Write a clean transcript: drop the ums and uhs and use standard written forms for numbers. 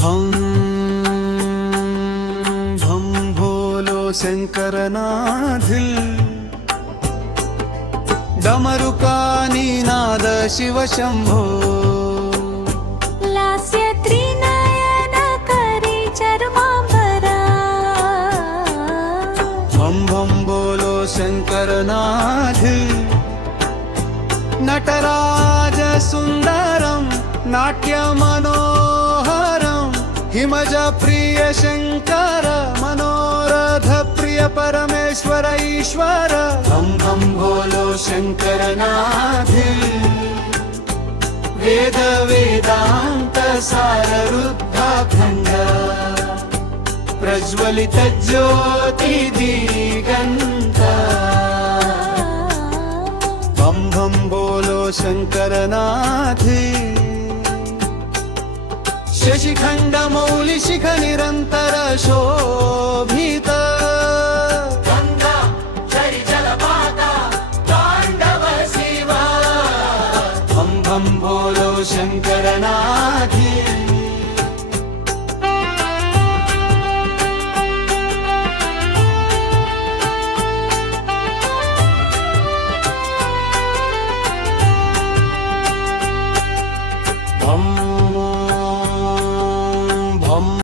भं भं भोलो शङ्करनाथिल् डमरुकानि नाद शिव शम्भो लास्य त्रिनयन करि चर्माम्बरा भं भं बोलो शङ्करनाथिल् नटराज सुन्दरं नाट्यमनोहरं हिमज प्रिय शङ्कर मनोरथ प्रिय परमेश्वर ईश्वर भं भं बोलो शङ्करनाथिल् वेद वेदान्त सार रुद्धाखण्ड प्रज्वलित ज्योति दिगन्त बम बम बोलो शङ्करनाथी शशिखण्ड मौलिशिख निरन्तर शोभित